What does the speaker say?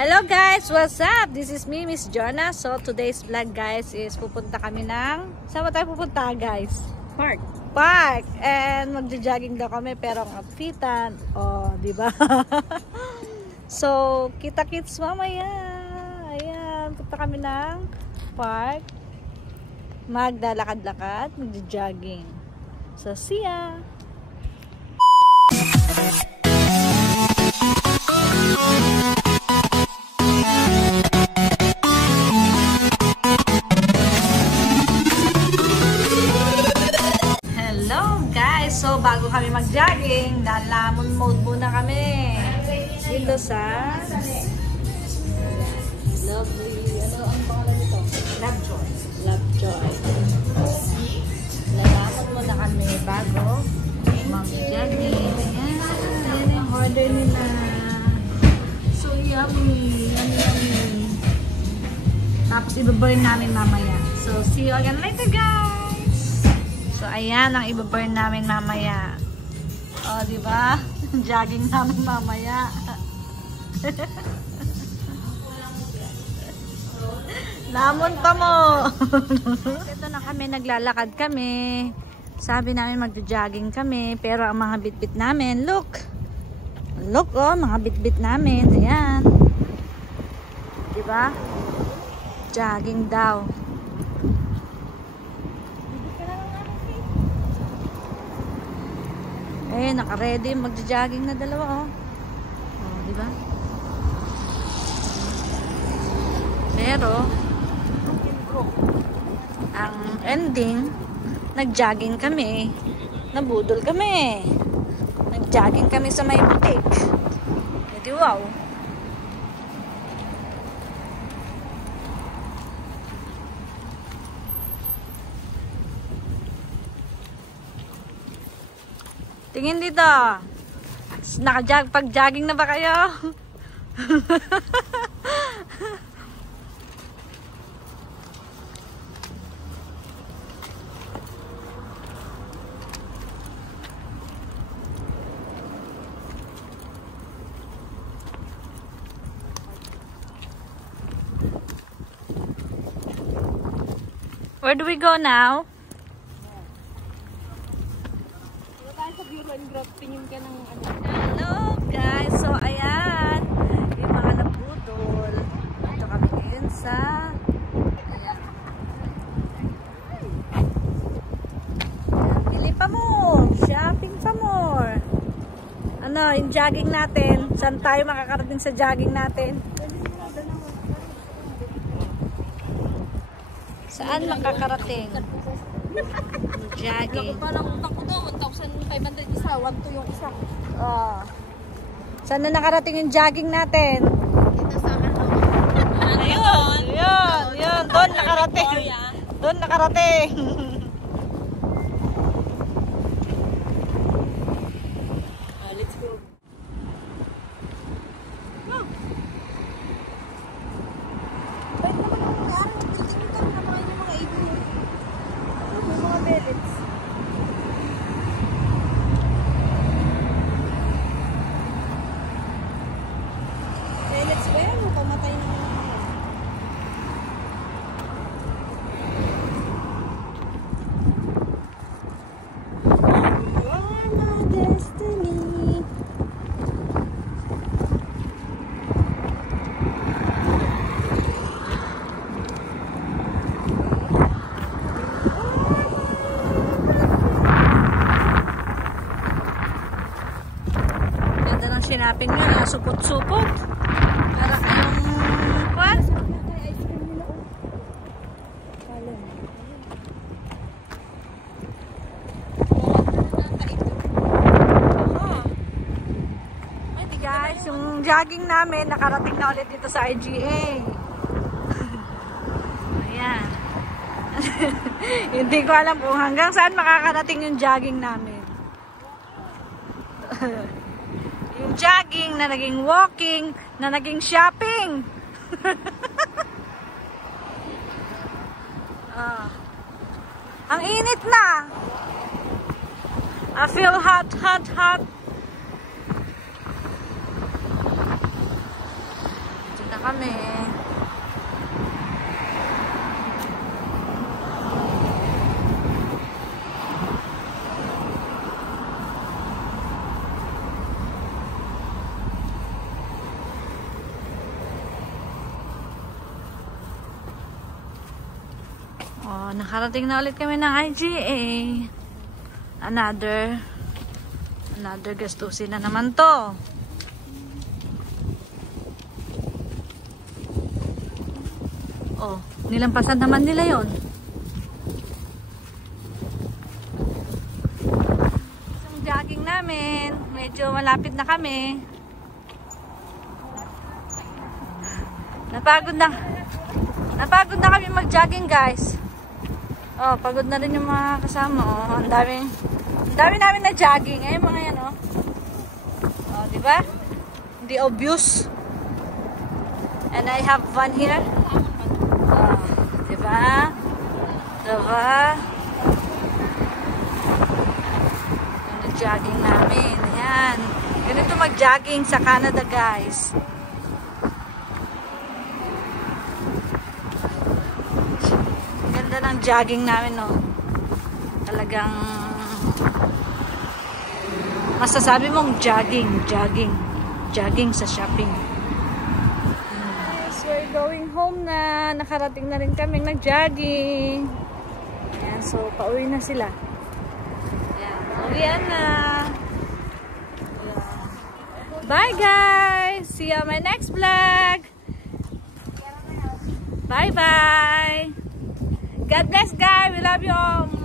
Hello guys, what's up? This is me, Miss Jonah. So today's vlog guys is pupunta kami ng... Saan ba tayo pupunta guys? Park! And magja-jogging daw kami pero ang outfitan. Oh, di ba? So, kita-kits mamaya. Ayan, punta kami ng park. Maglalakad-lakad, magja-jogging. So, see ya! So, bago kami mag-jogging, lamon mode muna kami. Dito sa Lovely, ano ang pangalan nito? Lovejoy. Lovejoy. Lamon muna kami bago mag-jogging. Ayan yung order nila. So, yummy. Yummy. Tapos, i-burn namin mamaya. So, see you again later, guys! So, ayan ang i-burn namin mamaya. O, diba? Jogging namin mamaya. Lamon pa mo! Ito na kami, naglalakad kami. Sabi namin magjo-jogging kami. Pero ang mga bitbit namin, look! Look, oh, mga bitbit namin. Ayan. Diba? Jogging daw. Eh, naka-ready, magja-jogging na dalawa, oh. Oh, di ba? Pero ang ending, nag-jogging kami, nabudol kami. Nag-jogging kami sa may boutique. E di wow. Tingin dito. Pag-jogging na ba kayo? Where do we go now? Hello guys, so ayan yung mga nabudol. Ito kami ngayon sa bili pa more, shopping pa more. Ano, yung jogging natin, saan tayo makakarating sa jogging natin? Saan makakarating? Jogging. Parang utak ko daw, 1,500 isa, 1,2 yung isa. Oh. Saan na nakarating yung jogging natin? Dito sa ano. Ayun. Yun. Doon nakarating. Doon nakarating. Let's go. Wait naman ang mga araw. Tingin ka na mga yung mga ibon. May mga bellets. Bellets ba yan? Pamatay na mga. Sinapin nyo na supot-supot para kayong kwan hindi guys, yung jogging namin nakarating na ulit dito sa IGA. Ayan. Hindi ko alam kung hanggang saan makakarating yung jogging namin. Yung jogging na naging walking, na naging shopping. Ang init na. I feel hot. Ito na kami. Oh, nakarating na ulit kami ng IGA. Another gastusin na naman to. Oh, nilampasan naman nila yon. Isang jogging namin. Medyo malapit na kami. Napagod na kami mag-jogging, guys. Oh, pagod na rin yung mga kasama. Oh, ang dami namin na jogging. Ayun mga yan, oh. Oh, di ba? Hindi obvious. And I have fun here. Oh, di ba? Diba? Yung jogging namin. Ayan. Ganito mag-jogging sa Canada, guys. Ganda ng jogging namin, no? Talagang masasabi mong jogging sa shopping. Yes, we're going home na. Nakarating na rin kami nag-jogging. Ayan, so pauwi na sila. Ayan, pauwian na. Ayan. Bye, guys! See you on my next vlog! Bye-bye! God bless, guys! We love you all!